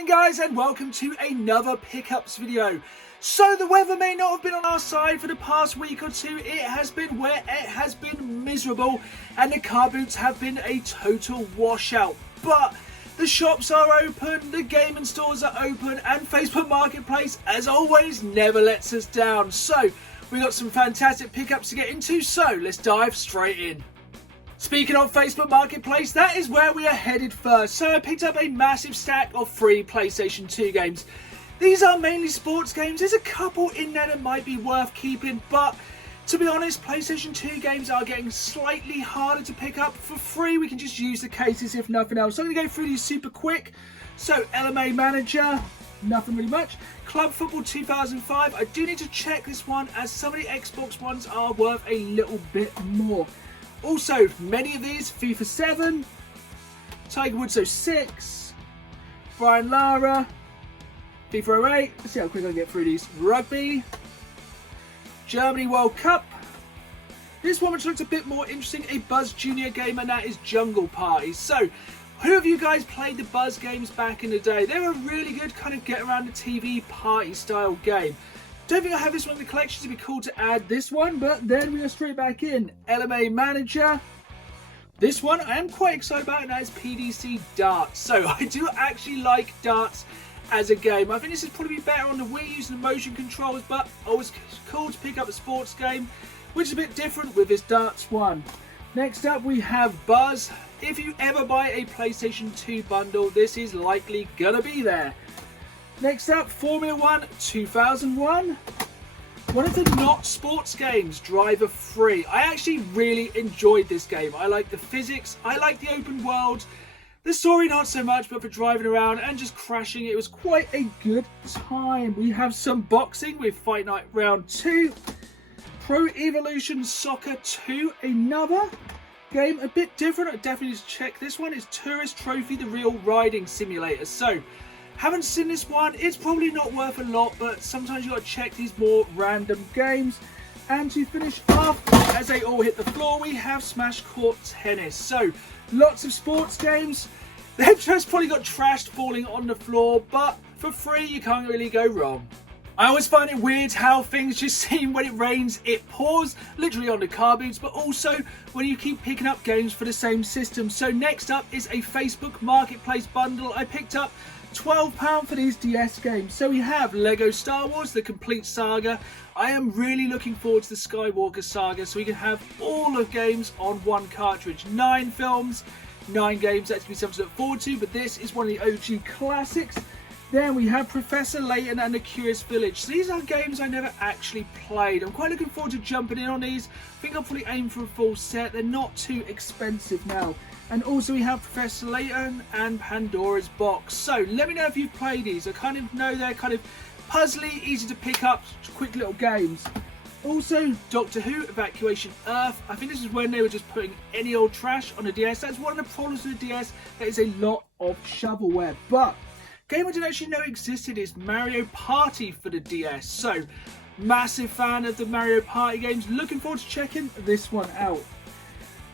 morning guys, and welcome to another pickups video. So the weather may not have been on our side for the past week or two. It has been wet, it has been miserable, and the car boots have been a total washout. But the shops are open, the gaming stores are open, and Facebook Marketplace, as always, never lets us down. So we got some fantastic pickups to get into, so let's dive straight in. Speaking of Facebook Marketplace, that is where we are headed first. So I picked up a massive stack of free PlayStation 2 games. These are mainly sports games. There's a couple in there that might be worth keeping, but to be honest, PlayStation 2 games are getting slightly harder to pick up. For free, we can just use the cases if nothing else. So I'm going to go through these super quick. So LMA Manager, nothing really much. Club Football 2005, I do need to check this one as some of the Xbox ones are worth a little bit more. Also, many of these, FIFA 7, Tiger Woods 06, Brian Lara, FIFA 08, let's see how quick I can get through these. Rugby, Germany World Cup, this one which looks a bit more interesting, a Buzz Junior game, and that is Jungle Party. So, who of you guys played the Buzz games back in the day? They were a really good kind of get around the TV party style game. Don't think I have this one in the collection, to be cool to add this one, but then we are straight back in. LMA Manager. This one I am quite excited about, and that is PDC Darts. So I do actually like darts as a game. I think this is probably better on the Wii using the motion controls, but always cool to pick up a sports game, which is a bit different with this darts one. Next up we have Buzz. If you ever buy a PlayStation 2 bundle, this is likely gonna be there. Next up, Formula 1 2001. One of the not sports games, Driver 3. I actually really enjoyed this game. I like the physics, I like the open world. The story not so much, but for driving around and just crashing, it was quite a good time. We have some boxing with Fight Night Round 2. Pro Evolution Soccer 2, another game a bit different. I definitely need to check this one. It's Tourist Trophy, the real riding simulator. So, haven't seen this one. It's probably not worth a lot, but sometimes you got to check these more random games. And to finish off, as they all hit the floor, we have Smash Court Tennis. So, lots of sports games. They've just probably got trashed falling on the floor, but for free, you can't really go wrong. I always find it weird how things just seem when it rains, it pours, literally on the car boots, but also when you keep picking up games for the same system. So next up is a Facebook Marketplace bundle. I picked up £12 for these DS games. So we have Lego Star Wars, the complete saga. I am really looking forward to the Skywalker saga, so we can have all of games on one cartridge. 9 films, 9 games, that's going to be something to look forward to, but this is one of the OG classics. Then we have Professor Layton and the Curious Village. So these are games I never actually played. I'm quite looking forward to jumping in on these. I think I'll probably aim for a full set. They're not too expensive now. And also we have Professor Layton and Pandora's Box. So let me know if you've played these. I kind of know they're kind of puzzly, easy to pick up, quick little games. Also, Doctor Who, Evacuation Earth. I think this is when they were just putting any old trash on the DS. That's one of the problems with the DS. There is a lot of shovelware. But game I didn't actually know existed is Mario Party for the DS. So, massive fan of the Mario Party games. Looking forward to checking this one out.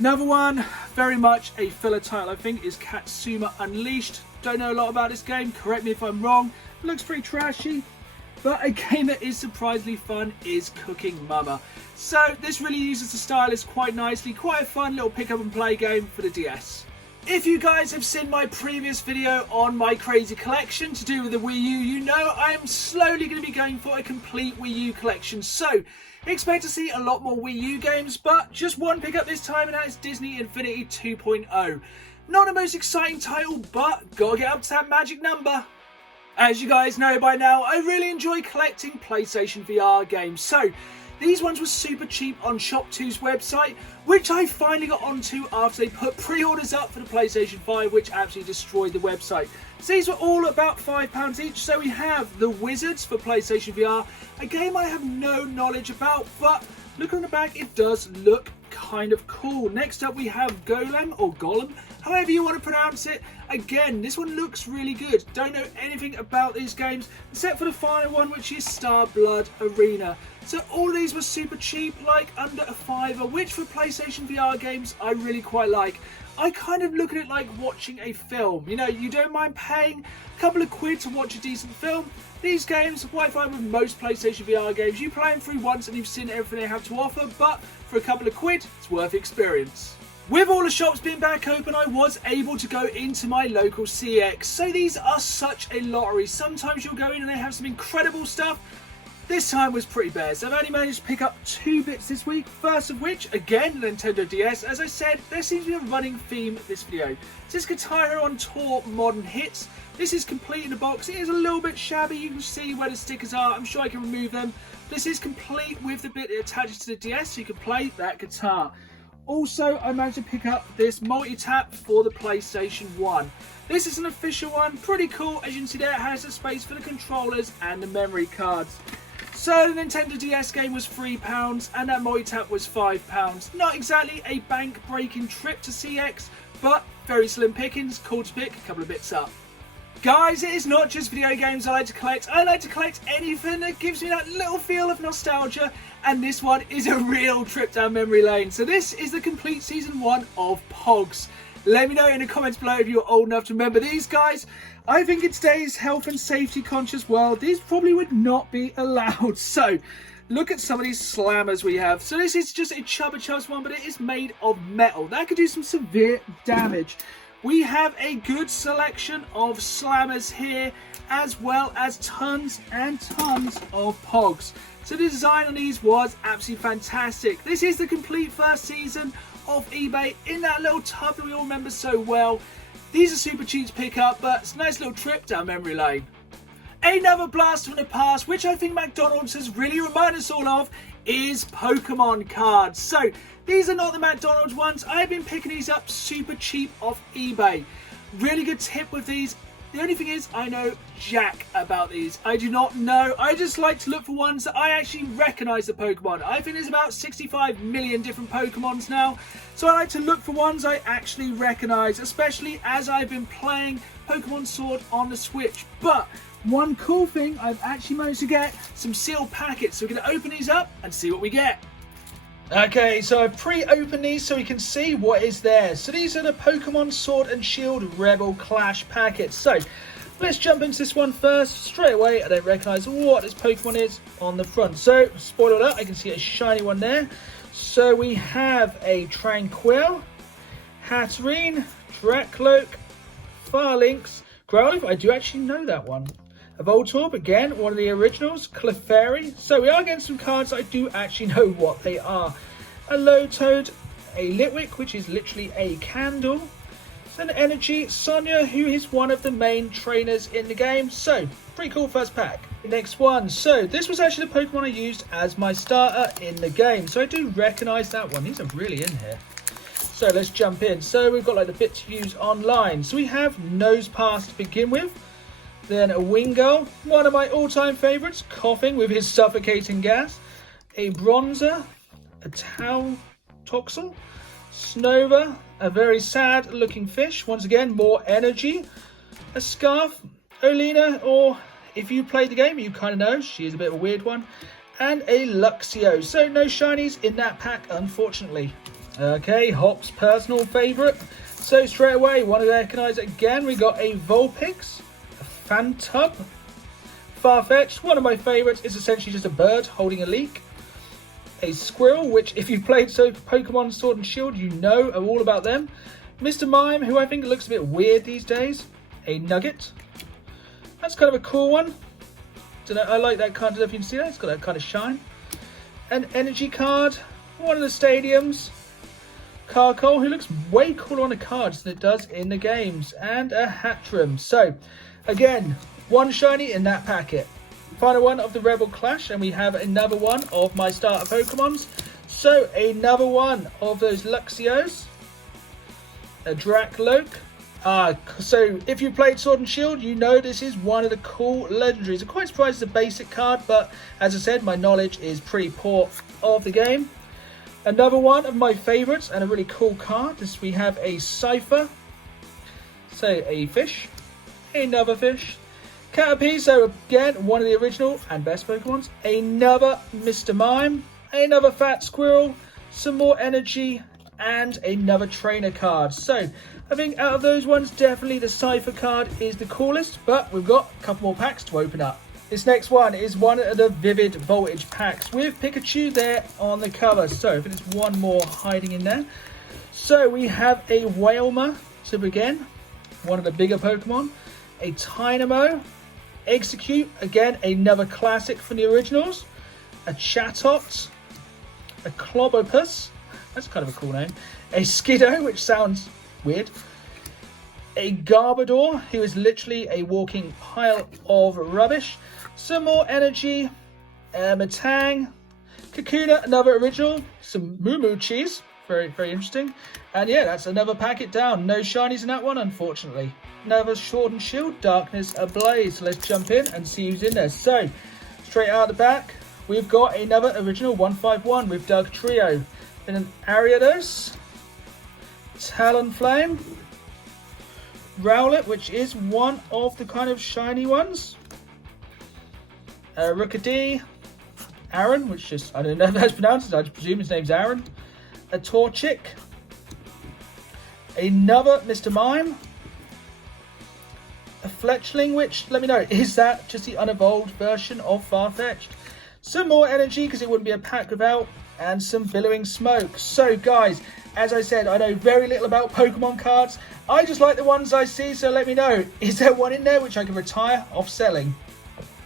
Another one, very much a filler title, I think, is Katsuma Unleashed. Don't know a lot about this game, correct me if I'm wrong. Looks pretty trashy, but a game that is surprisingly fun is Cooking Mama. So this really uses the stylus quite nicely, quite a fun little pick up and play game for the DS. If you guys have seen my previous video on my crazy collection to do with the Wii U, you know I am slowly going to be going for a complete Wii U collection. So, expect to see a lot more Wii U games, but just one pickup this time, and that is Disney Infinity 2.0. Not the most exciting title, but gotta get up to that magic number. As you guys know by now, I really enjoy collecting PlayStation VR games. So, these ones were super cheap on Shop2's website, which I finally got onto after they put pre-orders up for the PlayStation 5, which absolutely destroyed the website. So these were all about £5 each. So we have The Wizards for PlayStation VR, a game I have no knowledge about, but look on the back, it does look kind of cool. Next up we have Golem, however you want to pronounce it. Again, this one looks really good. Don't know anything about these games except for the final one, which is Star Blood Arena. So all of these were super cheap, like under a £5, which for PlayStation VR games I really quite like. I kind of look at it like watching a film. You know, you don't mind paying a couple of quid to watch a decent film. These games, what I find with most PlayStation VR games, you play them through once and you've seen everything they have to offer, but for a couple of quid, it's worth the experience. With all the shops being back open, I was able to go into my local CX. So these are such a lottery. Sometimes you'll go in and they have some incredible stuff. This time was pretty bare, so I've only managed to pick up 2 bits this week. First of which, again, Nintendo DS. As I said, there seems to be a running theme this video. This is Guitar Hero on Tour Modern Hits. This is complete in the box. It is a little bit shabby. You can see where the stickers are. I'm sure I can remove them. This is complete with the bit that attaches to the DS, so you can play that guitar. Also, I managed to pick up this multi-tap for the PlayStation 1. This is an official one. Pretty cool. As you can see there, it has a space for the controllers and the memory cards. So the Nintendo DS game was £3 and that multi-tap was £5. Not exactly a bank-breaking trip to CX, but very slim pickings. Cool to pick a couple of bits up. Guys, it is not just video games I like to collect. I like to collect anything that gives me that little feel of nostalgia, and this one is a real trip down memory lane. So this is the complete Season 1 of Pogs. Let me know in the comments below if you're old enough to remember these guys. I think in today's health and safety conscious world, these probably would not be allowed. So look at some of these slammers we have. So this is just a Chubba Chubs one, but it is made of metal. That could do some severe damage. We have a good selection of slammers here, as well as tons and tons of Pogs. So the design on these was absolutely fantastic. This is the complete first season of eBay in that little tub that we all remember so well. These are super cheap to pick up, but it's a nice little trip down memory lane. Another blast from the past, which I think McDonald's has really reminded us all of, is Pokemon cards. So these are not the McDonald's ones. I've been picking these up super cheap off eBay. Really good tip with these. The only thing is, I know jack about these. I do not know. I just like to look for ones that I actually recognise the Pokemon. I think there's about 65 million different Pokemons now. So I like to look for ones I actually recognise, especially as I've been playing Pokemon Sword on the Switch. But one cool thing, I've actually managed to get some sealed packets. So we're going to open these up and see what we get. Okay, so I've pre-opened these so we can see what is there. So these are the Pokemon Sword and Shield Rebel Clash packets. So let's jump into this one first. Straight away, I don't recognise what this Pokemon is on the front. So, spoiler alert, I can see a shiny one there. So we have a Tranquill, Hatterene, Dracloak, Farlinx, Growlithe. I do actually know that one. A Voltorb, again, one of the originals. Clefairy. So we are getting some cards I do actually know what they are. A Lowtoad, a Litwick, which is literally a candle. Then Energy, Sonia, who is one of the main trainers in the game. So, pretty cool first pack. Next one. So, this was actually the Pokemon I used as my starter in the game. So I do recognise that one. These are really in here. So let's jump in. So we've got like the bit to use online. So we have Nosepass to begin with. Then a Wingull, one of my all-time favourites, coughing with his suffocating gas. A Bronzer, a Toxel, Snova, a very sad-looking fish. Once again, more energy. A Scarf, Olina, or if you played the game, you kind of know, she is a bit of a weird one. And a Luxio. So no shinies in that pack, unfortunately. Okay, Hop's personal favourite. So straight away, one to recognise again, we got a Vulpix. Fantub, Farfetch'd, one of my favourites, is essentially just a bird holding a leek. A Squirrel, which if you've played Pokemon Sword and Shield, you know all about them. Mr. Mime, who I think looks a bit weird these days. A Nugget. That's kind of a cool one. Don't know, I like that card, I don't know if you can see that, it's got that kind of shine. An Energy card, one of the stadiums. Carcole, who looks way cooler on the cards than it does in the games. And a Hatterene. So, again, one shiny in that packet. Final one of the Rebel Clash, and we have another one of my starter Pokemons. So, another one of those Luxios. A Dracloak. So, if you played Sword and Shield, you know this is one of the cool legendaries. I'm quite surprised it's a basic card, but as I said, my knowledge is pretty poor of the game. Another one of my favourites, and a really cool card. We have a Cypher, So a fish, another fish, Caterpie, so again, one of the original and best Pokemons, another Mr. Mime, another Fat Squirrel, some more energy, and another trainer card. So I think out of those ones, definitely the Cypher card is the coolest, but we've got a couple more packs to open up. This next one is one of the Vivid Voltage packs with Pikachu there on the cover. So if there's one more hiding in there. So we have a Wailmer to begin, one of the bigger Pokemon, a Tynamo, Execute, again another classic from the originals, a Chatot, a Clobopus, that's kind of a cool name, a Skiddo, which sounds weird, a Garbodor, who is literally a walking pile of rubbish, some more energy, Matang, Kakuna, another original, some Moo cheese, very, very interesting, and yeah, that's another packet down. No shinies in that one, unfortunately. Another Sword and Shield, Darkness Ablaze. So let's jump in and see who's in there. So, straight out the back, we've got another original 151 with Doug Trio. Then an Ariados, Talonflame, Rowlet, which is one of the kind of shiny ones, Rookidee, Aaron, which is, I don't know if that's pronounced, I just presume his name's Aaron, a Torchic, another Mr. Mime, a Fletchling, which, let me know, is that just the unevolved version of Farfetch'd? Some more energy, because it wouldn't be a pack without, and some Billowing Smoke. So guys, as I said, I know very little about Pokemon cards. I just like the ones I see, so let me know. Is there one in there which I can retire off selling?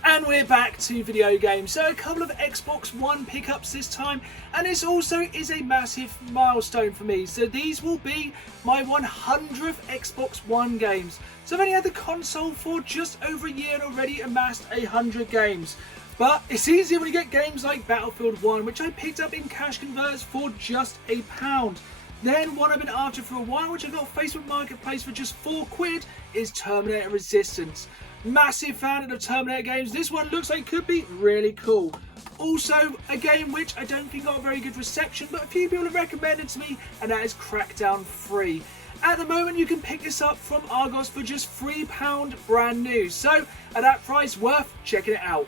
And we're back to video games. So a couple of Xbox One pickups this time, and this also is a massive milestone for me. So these will be my 100th Xbox One games. So I've only had the console for just over a year and already amassed 100 games. But it's easier when you get games like Battlefield 1, which I picked up in cash converters for just £1. Then one I've been after for a while, which I got Facebook Marketplace for just £4, is Terminator Resistance. Massive fan of the Terminator games. This one looks like it could be really cool. Also, a game which I don't think got a very good reception, but a few people have recommended to me, and that is Crackdown 3. At the moment, you can pick this up from Argos for just £3 brand new. So, at that price, worth checking it out.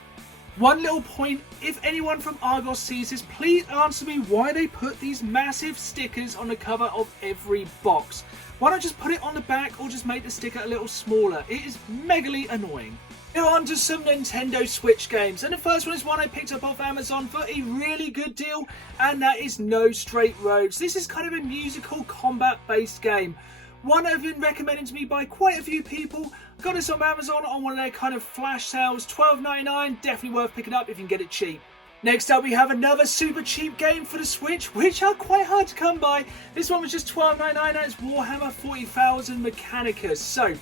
One little point, if anyone from Argos sees this, please answer me why they put these massive stickers on the cover of every box. Why not just put it on the back or just make the sticker a little smaller? It is megally annoying. Now on to some Nintendo Switch games, and the first one is one I picked up off Amazon for a really good deal, and that is No Straight Roads. This is kind of a musical combat based game. One that has been recommended to me by quite a few people. Got this on Amazon on one of their kind of flash sales, $12.99, definitely worth picking up if you can get it cheap. Next up we have another super cheap game for the Switch, which are quite hard to come by. This one was just $12.99 and it's Warhammer 40,000 Mechanicus. So,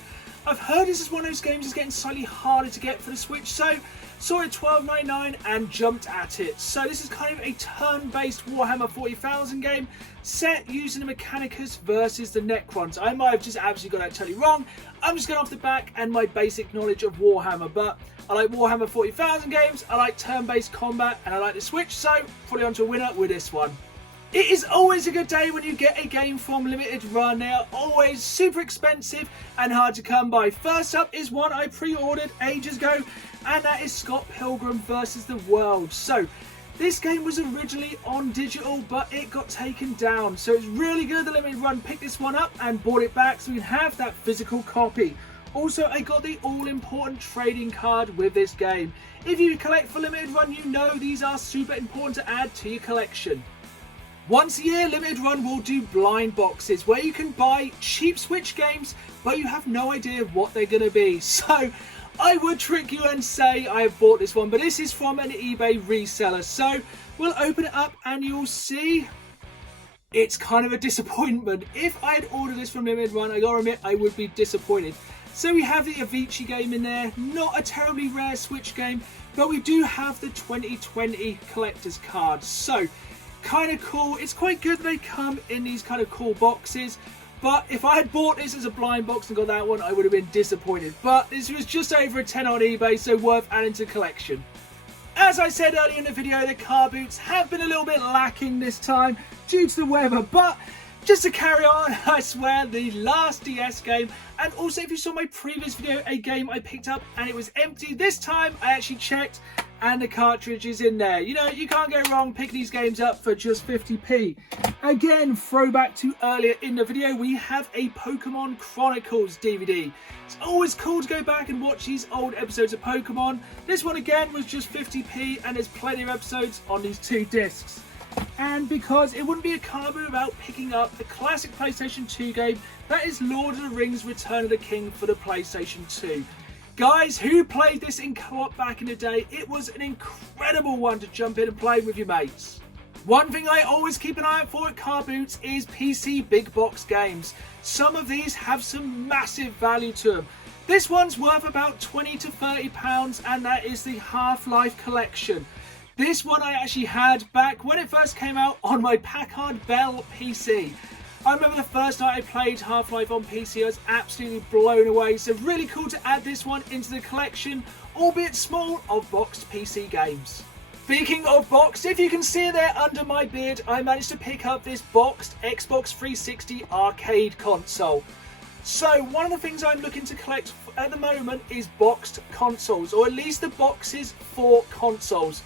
I've heard this is one of those games that's getting slightly harder to get for the Switch, so saw it $12.99 and jumped at it. So this is kind of a turn-based Warhammer 40,000 game set using the Mechanicus versus the Necrons. I might have just absolutely got that totally wrong. I'm just going off the back and my basic knowledge of Warhammer, but I like Warhammer 40,000 games, I like turn-based combat, and I like the Switch, so probably onto a winner with this one. It is always a good day when you get a game from Limited Run. They are always super expensive and hard to come by. First up is one I pre-ordered ages ago, and that is Scott Pilgrim vs. the World. So, this game was originally on digital, but it got taken down. So it's really good that Limited Run picked this one up and bought it back so we can have that physical copy. Also, I got the all-important trading card with this game. If you collect for Limited Run, you know these are super important to add to your collection. Once a year, Limited Run will do blind boxes where you can buy cheap Switch games, but you have no idea what they're going to be. So, I would trick you and say I have bought this one, but this is from an eBay reseller. So, we'll open it up and you'll see it's kind of a disappointment. If I had ordered this from Limited Run, I gotta admit, I would be disappointed. So we have the Avicii game in there, not a terribly rare Switch game, but we do have the 2020 collector's card. So, kind of cool. It's quite good that they come in these kind of cool boxes, but if I had bought this as a blind box and got that one, I would have been disappointed. But this was just over a 10 on eBay, so worth adding to the collection. As I said earlier in the video, the car boots have been a little bit lacking this time due to the weather, but Just to carry on, I swear, the last DS game, and also if you saw my previous video, a game I picked up and it was empty. This time I actually checked and the cartridge is in there. You know, you can't go wrong picking these games up for just 50p. Again, throwback to earlier in the video, we have a Pokemon Chronicles DVD. It's always cool to go back and watch these old episodes of Pokemon. This one again was just 50p and there's plenty of episodes on these 2 discs. And because it wouldn't be a Carboot without picking up the classic PlayStation 2 game, that is Lord of the Rings Return of the King for the PlayStation 2. Guys, who played this in co-op back in the day? It was an incredible one to jump in and play with your mates. One thing I always keep an eye out for at Carboots is PC big box games. Some of these have some massive value to them. This one's worth about £20 to £30 and that is the Half-Life collection. This one I actually had back when it first came out on my Packard Bell PC. I remember the first night I played Half-Life on PC, I was absolutely blown away. So really cool to add this one into the collection, albeit small, of boxed PC games. Speaking of boxed, if you can see it there under my beard, I managed to pick up this boxed Xbox 360 arcade console. So one of the things I'm looking to collect at the moment is boxed consoles, or at least the boxes for consoles.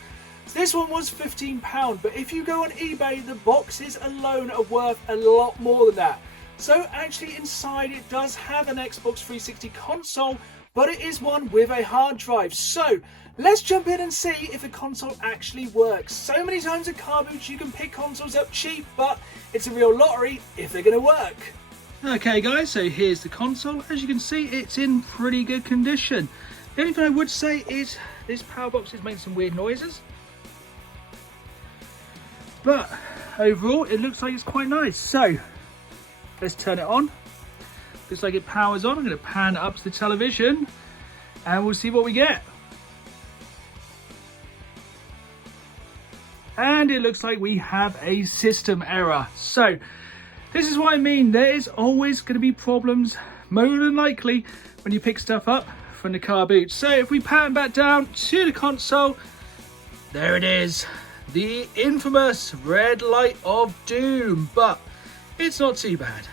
This one was £15, but if you go on eBay, the boxes alone are worth a lot more than that. So actually inside it does have an Xbox 360 console, but it is one with a hard drive. So let's jump in and see if the console actually works. So many times at Carboot you can pick consoles up cheap, but it's a real lottery if they're going to work. Okay guys, so here's the console. As you can see, it's in pretty good condition. The only thing I would say is this power box is making some weird noises. But overall, it looks like it's quite nice. So let's turn it on. Looks like it powers on. I'm going to pan it up to the television and we'll see what we get. And it looks like we have a system error. So this is what I mean. There is always going to be problems, more than likely, when you pick stuff up from the car boot. So if we pan back down to the console, there it is. The infamous red light of doom, but it's not too bad.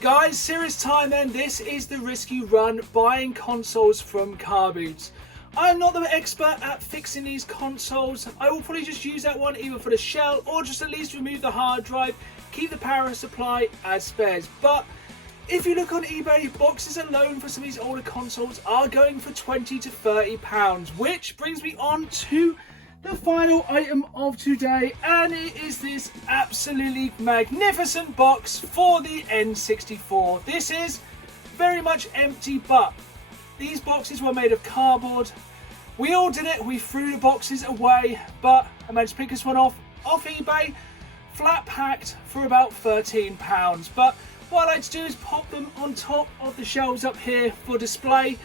Guys, serious time then. This is the risk you run buying consoles from Carboots. I'm not the expert at fixing these consoles. I will probably just use that one either for the shell or just at least remove the hard drive, keep the power supply as spares. But if you look on eBay, boxes alone for some of these older consoles are going for £20 to £30, which brings me on to the final item of today, and it is this absolutely magnificent box for the N64. This is very much empty, but these boxes were made of cardboard. We all did it, we threw the boxes away, but I managed to pick this one off eBay, flat packed for about £13. But what I like to do is pop them on top of the shelves up here for display.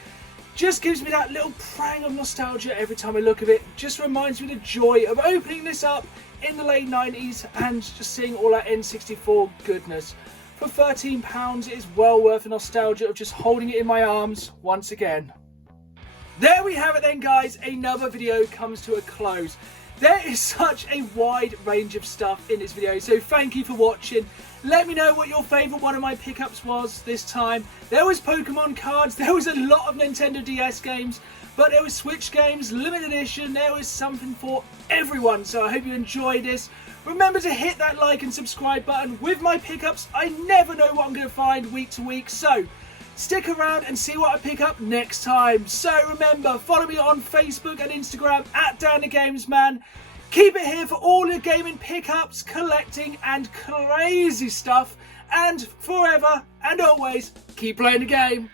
Just gives me that little prang of nostalgia every time I look at it. Just reminds me the joy of opening this up in the late 90s and just seeing all that N64 goodness. For £13, it is well worth the nostalgia of just holding it in my arms once again. There we have it then guys, another video comes to a close. There is such a wide range of stuff in this video, so thank you for watching. Let me know what your favourite one of my pickups was this time. There was Pokemon cards, there was a lot of Nintendo DS games, but there was Switch games, limited edition, there was something for everyone. So I hope you enjoyed this. Remember to hit that like and subscribe button. With my pickups, I never know what I'm going to find week to week, so stick around and see what I pick up next time. So remember, follow me on Facebook and Instagram at DanTheGamesMan. Keep it here for all your gaming pickups, collecting and crazy stuff. And forever and always, keep playing the game.